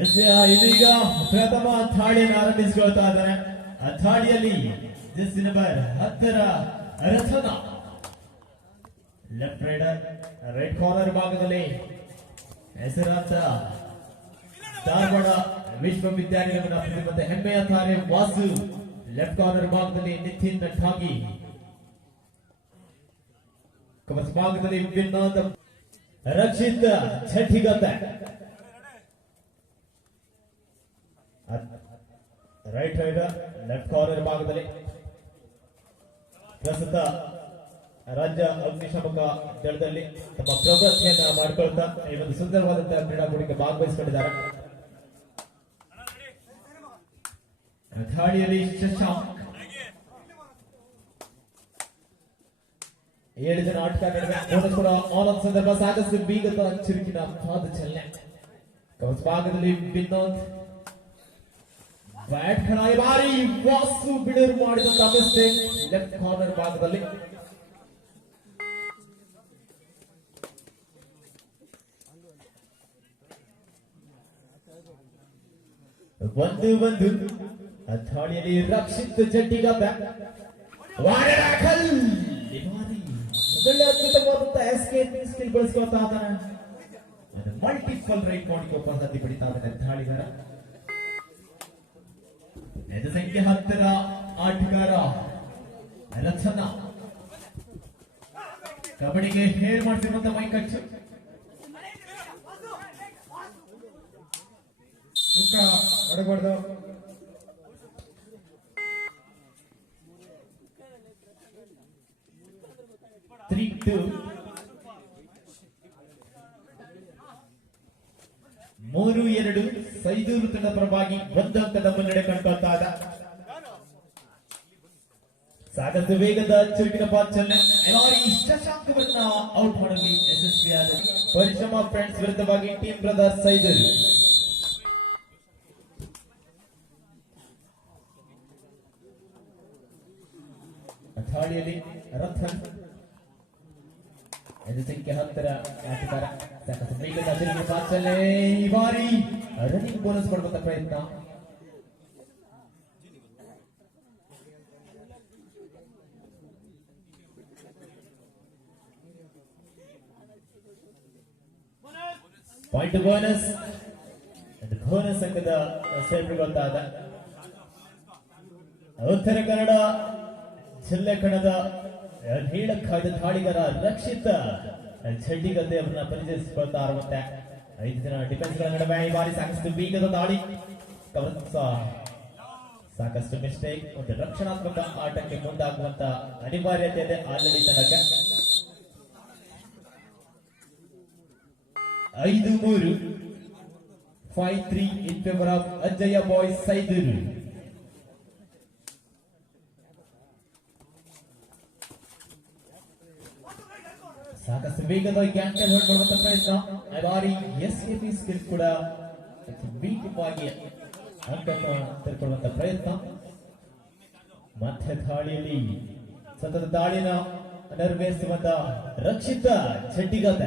S ಇದೀಗ ಪ್ರಥಮ ಥಾಳಿಯನ್ನು ಆರಂಭಿಸಿಕೊಳ್ತಾ ಇದ್ದಾರೆ. ಆ ಥಾಳಿಯಲ್ಲಿ ನಂಬರ್ ಹತ್ತರ ರಥನ ಲೆಫ್ಟ್ ರೈಡರ್ ರೈಟ್ ಕಾರ್ನರ್ ಭಾಗದಲ್ಲಿ ಹೆಸರಾಂತ ಧಾರವಾಡ ವಿಶ್ವವಿದ್ಯಾನಿಲಯವನ್ನು ಪ್ರತಿಬದ್ಧ ಹೆಮ್ಮೆಯ ತಾರೆ ವಾಸು ಲೆಫ್ಟ್ ಕಾರ್ನರ್ ಭಾಗದಲ್ಲಿ ನಿತಿನ್ ಠಾಗಿ ಕಮರ್ಸ್ ಭಾಗದಲ್ಲಿ ವಿಭಿನ್ನ ರಕ್ಷಿತ್ ಛಟ್ಟಿಗತ್ತ ರೈಟ್ ರೈಡರ್ ಲೆಫ್ಟ್ ಕಾರ್ನರ್ ಭಾಗದಲ್ಲಿ ಪ್ರಸ್ತುತ ರಾಜ್ಯ ಅಗ್ನಿಶಾಮಕ ದಳದಲ್ಲಿ ತಮ್ಮ ಪ್ರವೃತ್ತಿಯನ್ನ ಮಾಡಿಕೊಳ್ತಾ ಈ ಒಂದು ಸುಂದರವಾದಂತಹ ಕ್ರೀಡಾಕೂಟಕ್ಕೆ ಭಾಗವಹಿಸಿಕೊಂಡಿದ್ದಾರೆ. ದಾಳಿಯಲ್ಲಿ ಶಶಾಂಕ್. ಏಳು ಜನ ಆಟಗಾರರಿಗೆ ಕೂಡ ಆನ್ ಸಂದರ್ಭ ಸಾಕಷ್ಟು ಬೀಗದ ಚುರುಕಿನ ಪಾದ ಚಲನೆ. ಭಾಗದಲ್ಲಿ ವಿನೋದ್ ಬ್ಯಾಟ್ ಖರಾಯಿ ಬಾರಿ ವಾಸು ಬಿಡರು ಮಾಡಿದಂತ ಮಿಸ್ಟೇಕ್ ಲೆಫ್ಟ್ ಕಾರ್ನರ್ ಭಾಗದಲ್ಲಿ ಒಂದು ಒಂದು ಆ ದಾಳಿಯಲ್ಲಿ ರಕ್ಷಿತ್ ಜಡ್ಡಿಗಾದ ವಾರರಾಖಲ್ ಈ ಬಾರಿ ಮೊದಲನೇ ಅದ್ಭುತವಾದಂತ ಎಸ್ಕೇಪ್ ಸ್ಕಿಲ್ ಬಳಸ್ಕೊಳ್ತಾ ಇದ್ದಾನೆ ಮಲ್ಟಿಪಲ್ ರೈಟ್ ಮಾಡಿಕೊಪ್ಪ ಸದ್ಯ ಪಡಿತಾ ಇದ್ದಾನೆ ದಾಳಿಗಾರ ಎದು ಸಂಖ್ಯೆ ಹತ್ತರ ಆಟಗಾರ ರಚನ ಕಬಡ್ಡಿಗೆ ಹೇರ್ ಮಾಡಿಸಿರುವಂತ ಮೈಕಚ್ಚು ಮುಖ ಹೊಡಬಾರ್ದು ತ್ರೀ ಟು ಮೂರು, ಎರಡು ಸೈದೂರು ತಂಡ ಪರವಾಗಿ ಒಂದು ಹಂತದ ಮುನ್ನಡೆ ಕಂಡುಕೊಳ್ತಾ ಇದ್ದ ಸಾಕಷ್ಟು ವೇಗದ ಚುರುಕಿನ ಪಾಚನ್ನ ಶಶಾಂಕವನ್ನ ಔಟ್ ಮಾಡಲು ಯಶಸ್ವಿಯಾದ ಪರಿಶ್ರಮ ಫ್ರೆಂಡ್ಸ್ ವಿರುದ್ಧವಾಗಿ ಟೀಮ್ ಬ್ರದರ್ ಸೈದೂರು. ಅಥಾಳಿಯಲ್ಲಿ ರಥನ್ ಐದು ಸಂಖ್ಯೆ ಹತ್ತರ ಆಟಗಾರ ಸಾಕಷ್ಟು ವೇಗದ ಚುರುಕಿನ ಪಾಚನೆ ಈ ಬಾರಿ ರನ್ನಿಂಗ್ ಬೋನಸ್ ಕೊಡುವಂತ ಪ್ರಯತ್ನ ಪಾಯಿಂಟ್ ಬೋನಸ್ ಬೋನಸ್ ಸಂಘದ ಸೇರ್ಪಡೆಗೊಳ್ತಾದ ಉತ್ತರ ಕನ್ನಡ ಜಿಲ್ಲೆ ಕಣದ ನೀಳಕ್ಕಾಯ್ದ ದಾಳಿಗರ ರಕ್ಷಿತ. ಚಡ್ಡಿಗದ್ದೆ ಅವರನ್ನ ಪರಿಚಯಿಸಿಕೊಳ್ತಾ ಮತ್ತೆ ಐದು ಜನ ಡಿಫೆನ್ಸ್ಗಳ ನಡುವೆ ಈ ಬಾರಿ ಸಾಕಷ್ಟು ಬೀಗದ ದಾಳಿ. ಸಾಕಷ್ಟು ಮಿಸ್ಟೇಕ್ ಒಂದು ರಕ್ಷಣಾತ್ಮಕ ಆಟಕ್ಕೆ ಮುಂದಾಗುವಂತ ಅನಿವಾರ್ಯತೆ ಇದೆ ಆಲ್ರೆಡಿ ತನಕ. ಐದು ಮೂರು five three in favour of Ajjayya boys Saiduru ಸಾಕಷ್ಟು ವೇಗದ ಕ್ಯಾಂಟರ್ ಹೊರಡುವಂತ ಪ್ರಯತ್ನ. ಆ ಬಾರಿ ಎಸ್ ಕೆ ಪಿ ಸ್ಕಿಲ್ ಕೂಡ ವೇಗವಾಗಿ ಅಂಕ ತೆಗೆದುಕೊಳ್ಳುವಂತ ಪ್ರಯತ್ನ. ಮಧ್ಯ ದಾಳಿಯಲ್ಲಿ, ಸತತ ದಾಳಿನ ನೆರವೇರಿಸುವಂತ ರಕ್ಷಿತ ಚಡ್ಡಿಗದ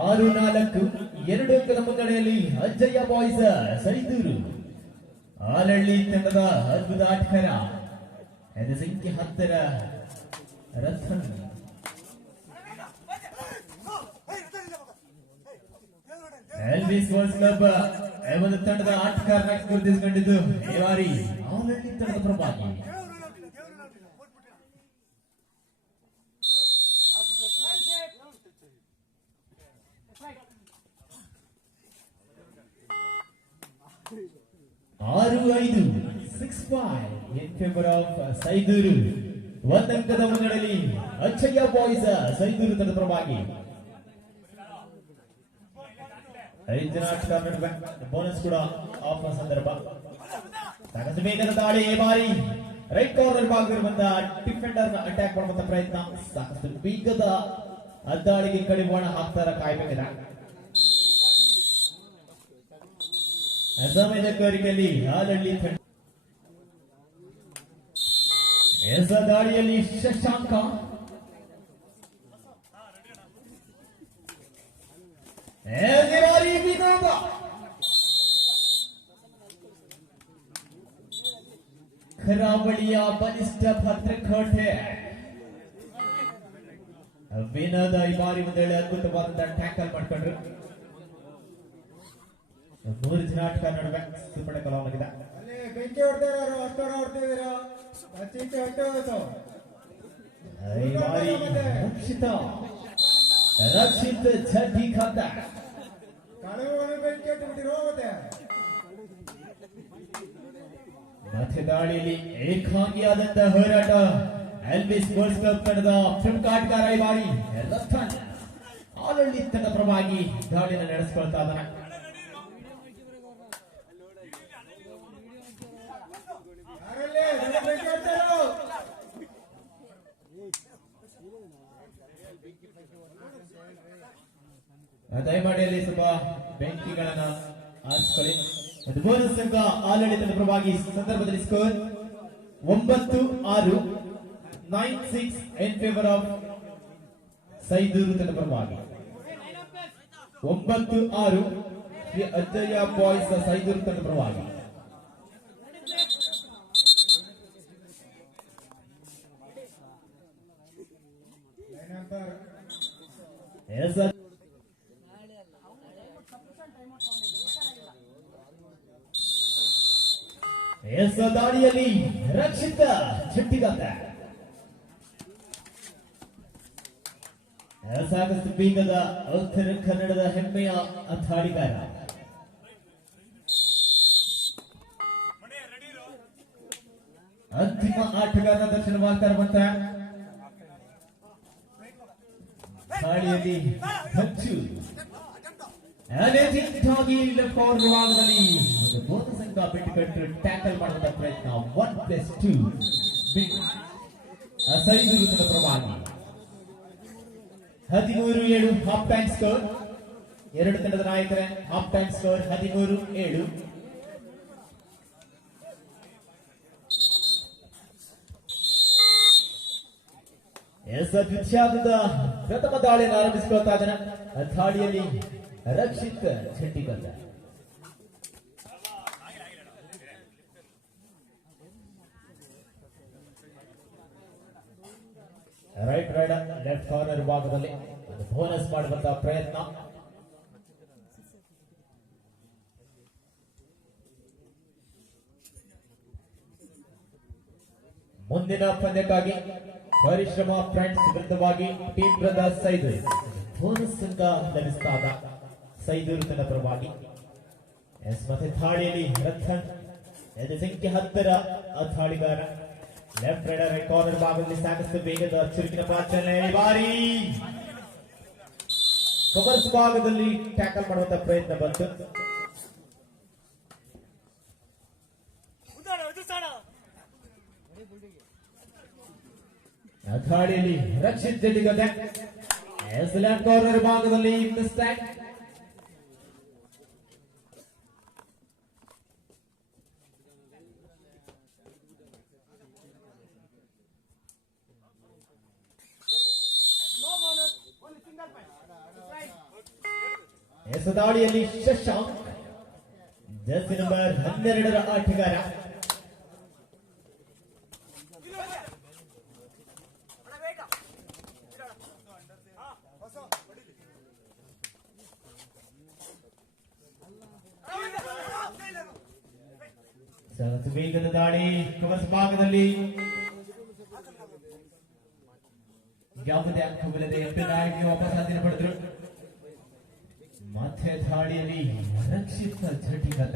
ಆರು ನಾಲ್ಕು ಎರಡು ಅಂಕದ ಮುನ್ನಡೆಯಲ್ಲಿ ಅಜ್ಜಯ್ಯ ಬಾಯ್ಸ್ ಸೈದೂರು ಆಲಳ್ಳಿ ತಂಡದ ಅದ್ಭುತ ಆಟಗಾರ ಸಂಖ್ಯೆ ಹತ್ತರ ರಥನ್ ಎಲ್ವಿಸ್ ಗೋಲ್ಸ್ ಕ್ಲಬ್ ಐವತ್ತು ತಂಡದ ಆಟಗಾರನಾಗಿ ಗುರುತಿಸಿಕೊಂಡಿದ್ದು ಈ ಬಾರಿ ಆಲಳ್ಳಿ ತಂಡದ ಪರವಾಗಿ ಆರು ಐದು six five in favour of Saidur ಒಂದಂಕದ ಮುನ್ನಡೆಯಲ್ಲಿ ಅಚ್ಚಯ್ಯ ಬಾಯ್ಸ್ ಸೈದೂರು ತಂಡದ ಪರವಾಗಿ. ಐದು ಜನ ಆಟಗಾರ ನಡುವೆ ಬೋನಸ್ ಕೂಡ ಆಫ್ ಸಂದರ್ಭ. ಸಾಕಷ್ಟು ವೇಗದ ದಾಳಿ ಈ ಬಾರಿ ರೈಟ್ ಕಾರ್ನರ್ ಭಾಗವಿರುವಂತ ಡಿಫೆಂಡರ್ ಅಟ್ಯಾಕ್ ಮಾಡುವಂತ ಪ್ರಯತ್ನ ಸಾಕಷ್ಟು ವೇಗದ ಅದ್ದಾಳಿಗೆ ಕಡಿವಾಣ ಹಾಕ್ತಾರ ಕಾಯ್ಬೇಕಿದೆ. ಅಸಮಯದ ಕೋರಿಕೆಯಲ್ಲಿ ಹಾಲಳ್ಳಿ ಎಸ ದಾಳಿಯಲ್ಲಿ ಶಶಾಂಕ ವಿನೋದ ಕರಾವಳಿಯ ಬಲಿಷ್ಠ ಭದ್ರಕೋಟೆ ವಿನೋದ ಈ ಬಾರಿ ಒಂದೇಳೆ ಅದ್ಭುತವಾದಂತಹ ಟ್ಯಾಕಲ್ ಮಾಡ್ಕೊಂಡ್ರು ಮೂರು ಆಟಗಾರ ನಡುವೆ ಸುಬ್ಬಣ್ಣ ಕಲಾವಿದ ಅಲ್ಲಿ ಬೆಂಕಿ ಹೊಡ್ತಾರ ಅಷ್ಟೋಡ ಹೊಡ್ತಿದ್ದೀರಾ ಚಿಂತೆ ಹೊಟ್ಟೆ ಹೋಯ್ತು. ರಕ್ಷಿತ ರಕ್ಷಿತ್ ಜಡ್ಡಿ ಖಾತ. ಕಳೆಗಳು ಬೆಂಕಿ ಹಟ್ಟಿಬಿಟ್ಟಿರೋ ಮತ್ತೆ. ಮತ್ತೆ ದಾಳಿಯಲ್ಲಿ ಏಕಾಂಗಿಯಾದಂತಹ ಹೋರಾಟ ಎಲ್ವಿಸ್ ಗೋಲ್ಸ್ ಕ್ಲಬ್ ತಂಡದ ಪ್ರಮುಖ ಆಟಗಾರ ಈ ಬಾರಿ ಆಲಳ್ಳಿ ತಂಡ ಪರವಾಗಿ ದಾಳಿಯನ್ನು ನಡೆಸಿಕೊಳ್ತಾ ಇದ್ದಾನೆ. ದಯಮಾಡಿ ಅಲ್ಲಿ ಸ್ವಲ್ಪ ಬೆಂಕಿಗಳನ್ನ ಆರಿಸಿಕೊಳ್ಳಿ ಒಂದು ಬೋನಸ್ ಅಂಕ ಆಡಳಿತದ ಪರವಾಗಿ ಸಂದರ್ಭದಲ್ಲಿ ಸ್ಕೋರ್ ಒಂಬತ್ತು ಆರು nine six in favour of Saiduru ತನ್ನ ಪರವಾಗಿ. ಒಂಬತ್ತು ಆರು ಶ್ರೀ ಅಜ್ಜಯ್ಯ ಬಾಯ್ಸ್ ಸೈದೂರು ತನ್ನ ಪರವಾಗಿ. Sir. ಎಸ್ ದಾಳಿಯಲ್ಲಿ ರಕ್ಷಿತ ಚಟ್ಟಿಗಾತ ಸಾಕಷ್ಟು ಬೀಗದ ಉತ್ತರ ಕನ್ನಡದ ಹೆಮ್ಮೆಯ ಅಥಾಡಿಗಾರ ಅಂತಿಮ ಆಟಗಾರನ ದರ್ಶನವಾಗ್ತಾ ಇರುವಂತ ದಾಳಿಯಲ್ಲಿ ಹಚ್ಚು. ಅನೇಜಿಂಟಾಗಿ ಫಾರ್ವರ್ಡ್ ಭಾಗದಲ್ಲಿ ಒಂದು ಬೋನಸ್ ಅಂಕ ಬಿಟ್ಟುಕೊಟ್ಟು ಟ್ಯಾಕಲ್ ಮಾಡುವಂತ ಪ್ರಯತ್ನ. ಒನ್ ಪ್ಲಸ್ ಟೂ ಸರಿದಿರುತ್ತದೆ ಪರವಾಗಿ ಹದಿಮೂರು, ಏಳು ಹಾಫ್ ಟೈಮ್ ಸ್ಕೋರ್ ಎರಡು ತಂಡದ ನಾಯಕರೇ ಹಾಫ್ ಟೈಮ್ ಸ್ಕೋರ್ ಹದಿಮೂರು, ಏಳು. ಎಸ್ ದ್ವಿತೀಯಾರ್ಧದ ಪ್ರಥಮ ದಾಳಿಯನ್ನು ಆರಂಭಿಸಿಕೊಳ್ತಾ ಇದ್ದಾನೆ. ದಾಳಿಯಲ್ಲಿ ರಕ್ಷಿತ್ ಚಂಡಿಗಲ್ಲ ರೈಟ್ ರೈಡ್ ಲೆಫ್ಟ್ ಕಾರ್ನರ್ ಭಾಗದಲ್ಲಿ ಒಂದು ಬೋನಸ್ ಮಾಡುವಂತಹ ಪ್ರಯತ್ನ. ಮುಂದಿನ ಪಂದ್ಯಕ್ಕಾಗಿ ಪರಿಶ್ರಮ ಫ್ರೆಂಡ್ಸ್, ವಿರುದ್ಧವಾಗಿ ಟೀಮ್ ಬ್ರದರ್ ಸೈದೂರು ಬೋನಸ್ ಅಂಕ ಲಭಿಸಿದಾಗ ಸೈದು ತನ್ನ ಪರವಾಗಿ. ಎಸ್ ಮತ್ತೆ ಥಾಳಿಯಲ್ಲಿ ರಥನ್ ಇದು ಸಂಖ್ಯೆ ಹತ್ತರ, ಆ ದಾಳಿಗಾರ ಲೆಫ್ಟ್ ರೈಡರ್ ಕಾರ್ನರ್ ಭಾಗದಲ್ಲಿ ಸಾಕಷ್ಟು ವೇಗದ ಚುರುಕಿನ ಪಾಚನೆ ಈ ಬಾರಿ ಕವರ್ಸ್ ಭಾಗದಲ್ಲಿ ಟ್ಯಾಕಲ್ ಮಾಡುವಂತ ಪ್ರಯತ್ನ ಬಂತು. ಆ ದಾಳಿಯಲ್ಲಿ ರಕ್ಷಿತ್ ಜಡ್ಡಿಗದೆ ಎಸ್ ಲೆಫ್ಟ್ ಕಾರ್ನರ್ ಭಾಗದಲ್ಲಿ ಮಿಸ್ಟೇಕ್ ಎಸ್ ದಾಳಿಯಲ್ಲಿ ಶಶಾಂಕ್ ಜರ್ಸಿ ನಂಬರ್ ಹನ್ನೆರಡರ ಆಟಗಾರ ಸರಸು ವೇಗದ ದಾಳಿ ಕವರ್ಸ್ ಭಾಗದಲ್ಲಿ ಯಾವುದೇ ಅಂಕವಿಲ್ಲದೆ ಎಂಪಿನಾಗಿ ವಾಪಸ್ ಹಾದಿನ ಪಡೆದ್ರು. ಮತ್ತೆ ದಾಳಿಯಲ್ಲಿ ರಕ್ಷಿತ ಝಟಿಗತ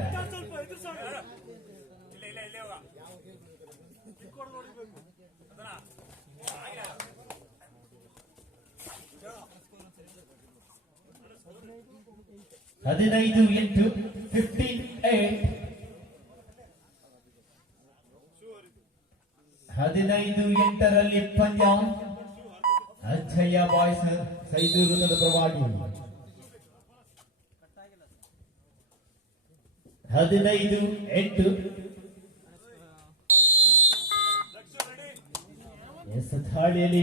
ಹದಿನೈದು ಎಂಟು. ಹದಿನೈದು, ಎಂಟರಲ್ಲಿ ಪಂದ್ಯ. ಅಜ್ಜಯ್ಯ ಬಾಯ್ಸ್ ಸೈದೂರುದ ಪರವಾಗಿ ಹದಿನೈದು, ಎಂಟು. ಥಾಳಿಯಲ್ಲಿ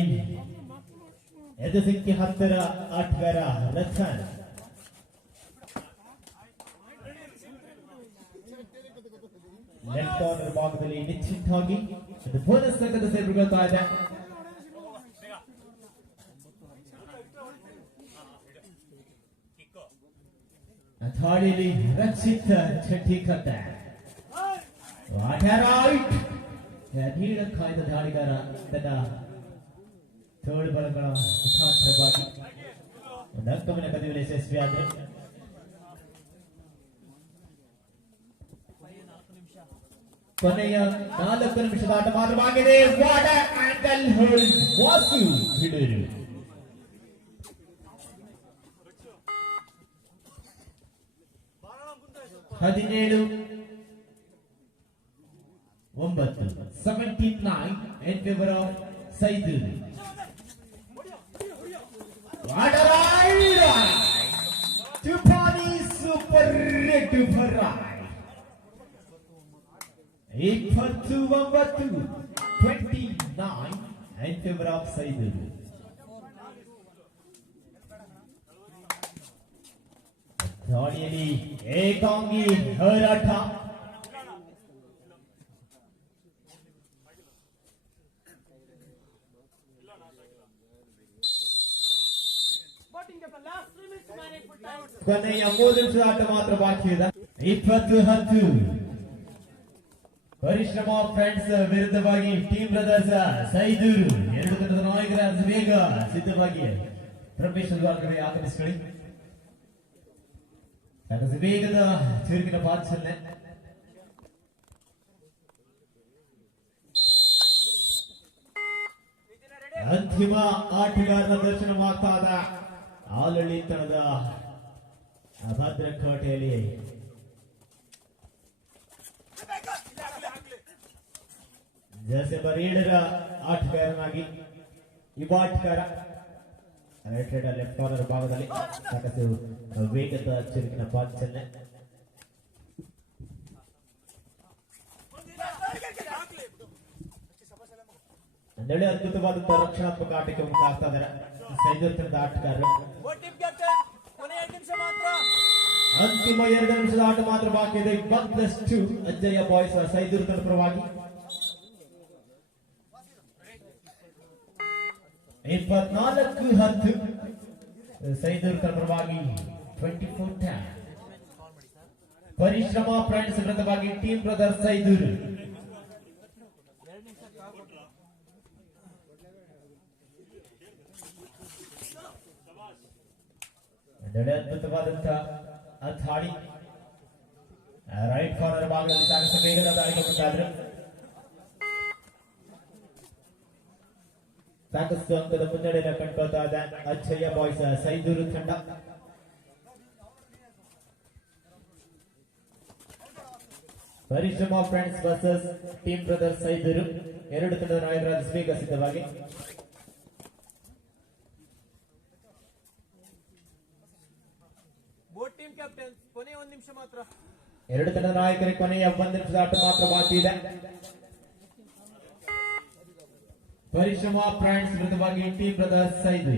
ಎದ ಸಂಖ್ಯೆ ಹತ್ತರ ಆಟಗಾರ ರಥನ್ ಲೆಫ್ಟ್ ಕಾರ್ನರ್ ಭಾಗದಲ್ಲಿ ನಿಶ್ಚಿತವಾಗಿ ಇದು ಬೋನಸ್ ಸಂಘದ ಸೇರ್ಪಡೆಗೊಳ್ತಾ ಇದೆ ಥಾಳಿಯಲ್ಲಿ ರಕ್ಷಿತ್ ಚಟ್ಟಿಕತ್ತ ರೈಟ್ ನೀಡ ಕಾಯ್ದ ದಾಳಿಗಾರ ತನ್ನ ತೋಳು ಬಲಗಳ ಮುಖಾಂತರವಾಗಿ ಒಂದು ಅಂಕವನ್ನು ಕದಿಯಲು ಯಶಸ್ವಿಯಾದರು ಕೊನೆಯ ನಾಲ್ಕು ನಿಮಿಷದ ಆಟ ಮಾತ್ರವಾಗಿದೆ. ವಾಡ ಆಂಗಲ್ ಹೋಲ್ಡ್ ವಾಸು ಹಿಡಿದರು. ಹದಿನೇಳು. ಒಂಬತ್ತು. Seventy nine in favour of Saidu Tufani super duper ಇಪ್ಪತ್ತು ಒಂಬತ್ತು twenty nine in favour of Saidu ದಾಳಿಯಲ್ಲಿ ಏಕಾಂಗಿ ಹೋರಾಟ. ಕೊನೆಯ ಮೂರು ನಿಮಿಷದ ಆಟ ಮಾತ್ರ ಬಾಕಿ ಇದೆ. ಇಪ್ಪತ್ತು ಹತ್ತು. ಪರಿಶ್ರಮ ಫ್ರೆಂಡ್ಸ್ ವಿರುದ್ಧವಾಗಿ ಟೀಮ್ ಬ್ರದರ್ಸ್ ಸೈದೂರು. ಎರಡು ತಂಡದ ನಾಯಕರ ಬೇಗ ಸಿದ್ಧವಾಗಿ ಪ್ರಮೇಶ್ ದ್ವಾರಗಳಿಗೆ ಆಗಮಿಸ್ಕೊಳ್ಳಿ. ವೇಗದ ಚುರುಕಿನ ಪಾಚನೆ ಅಂತಿಮ ಆಟಗಾರನ ದರ್ಶನವಾಗ್ತಾದ ಆಲಳಿತನದ ಭದ್ರಕೋಟೆಯಲ್ಲಿ ಡಿಸೆಂಬರ್ ಏಳರ ಆಟಗಾರನಾಗಿ ಯುವ ಆಟಗಾರ ರೈಟ್ ಸೈಡ್ ಲೆಫ್ಟ್ ಕಾರ್ನರ್ ಭಾಗದಲ್ಲಿ ಸಾಕಷ್ಟು ವೇಗದ ಚುರುಕಿನ ಪಾಚನೆ ಒಂದೊಳ್ಳೆ ಅದ್ಭುತವಾದಂತಹ ರಕ್ಷಣಾತ್ಮಕ ಆಟಕ್ಕೆ ಮುಂದಾಗ್ತಾ ಇದ್ದಾರೆ. ಸೈದರ್ತನದ ಆಟಗಾರರು. ಅಂತಿಮ ಎರಡು ನಿಮಿಷದ ಆಟ ಮಾತ್ರ ಬಾಕಿ ಇದೆ. ಮತ್ತಷ್ಟು ಅಜ್ಜಯ್ಯ ಬಾಯ್ಸ್ ಸೈದೂರ್ತನ ಪರವಾಗಿ. ಇಪ್ಪತ್ನಾಲ್ಕು ಹತ್ತು. ಸೈದೂರ್ತನ ಪರವಾಗಿ twenty four ten Parishrama friends ವಿರುದ್ಧವಾಗಿ ಟೀಮ್ ಬ್ರದರ್ಸ್ ಸೈದೂರು. ಒಂದೆಡೆ ಅದ್ಭುತವಾದಂತ ದಾಳಿ ರೈಟ್ ಕಾರ್ನರ್ ಭಾಗದಲ್ಲಿ ಸಾಕಷ್ಟು ವೇಗದ ದಾಳಿಗೆ ಮುಂದಾದ್ರು ಸಾಕಷ್ಟು ಅಂಕದ ಮುನ್ನಡೆಯನ್ನು ಕಂಡುಕೊಳ್ತಾ ಇದೆ ಅಚ್ಚಯ್ಯ ಬಾಯ್ಸ್ ಸೈದೂರು ತಂಡ. Parishrama friends versus team brothers Saiduru. ಎರಡು ತಂಡದ ನಾಯಕರಾದ ಬೇಗ ಸಿದ್ಧವಾಗಿ. ಬೋಟ್ ಟೀಮ್ ಕ್ಯಾಪ್ಟನ್ ಕೊನೆ ಒಂದು ನಿಮಿಷ ಮಾತ್ರ. ಎರಡು ತಂಡದ ನಾಯಕರಿಗೆ ಕೊನೆಯ ಒಂದು ನಿಮಿಷದ ಆಟ ಮಾತ್ರ ಬಾಕಿ ಇದೆ. ಪರಿಶ್ರಮ ಫ್ರೆಂಡ್ಸ್ ವಿರುದ್ಧವಾಗಿ ಟಿ ಬ್ರದರ್ ಐದು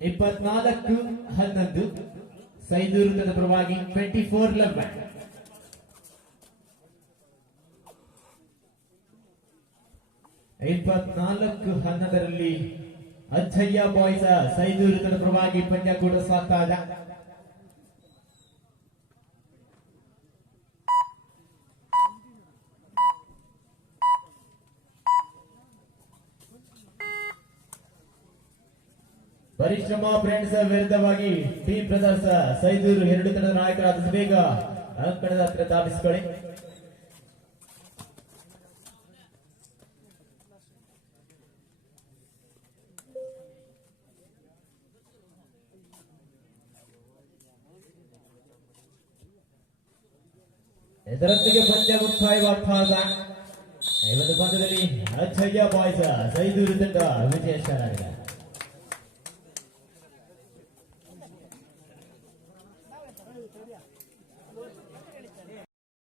ಇಪ್ಪತ್ನಾಲ್ಕು ಹನ್ನೊಂದು ಸೈದೂರು ತಂಡದ ಪರವಾಗಿ ಟ್ವೆಂಟಿ ಫೋರ್ ಲೆವೆನ್ ಇಪ್ಪತ್ನಾಲ್ಕು ಹನ್ನೊಂದರಲ್ಲಿ ಅಜ್ಜಯ್ಯ ಬಾಯ್ಸ್ ಸೈದೂರು ತಂಡದ ಪರವಾಗಿ ಪಂದ್ಯ ಕೂಡ ಇದೆ ಪರಿಶ್ರಮ ಫ್ರೆಂಡ್ಸ್ ವಿರುದ್ಧವಾಗಿ ಟೀಮ್ ಬ್ರದರ್ಸ್ ಸೈದೂರು ಎರಡು ತಂಡದ ನಾಯಕರಾದ ಬೇಗ ಅಂಕಣದ ಹತ್ರ ಧಾವಿಸಿಕೊಳ್ಳಿ. ಇದರೊಂದಿಗೆ ಪಂದ್ಯ ಮುಕ್ತಾಯವಾಗ್ತಾ ಇದೆ. ಈ ಒಂದು ಪಂದ್ಯದಲ್ಲಿ ಅಚ್ಚಯ್ಯ ಬಾಯ್ಸ್ ಸೈದೂರು ತಂಡ ವಿಜಯಶಾಲಾಗಿದೆ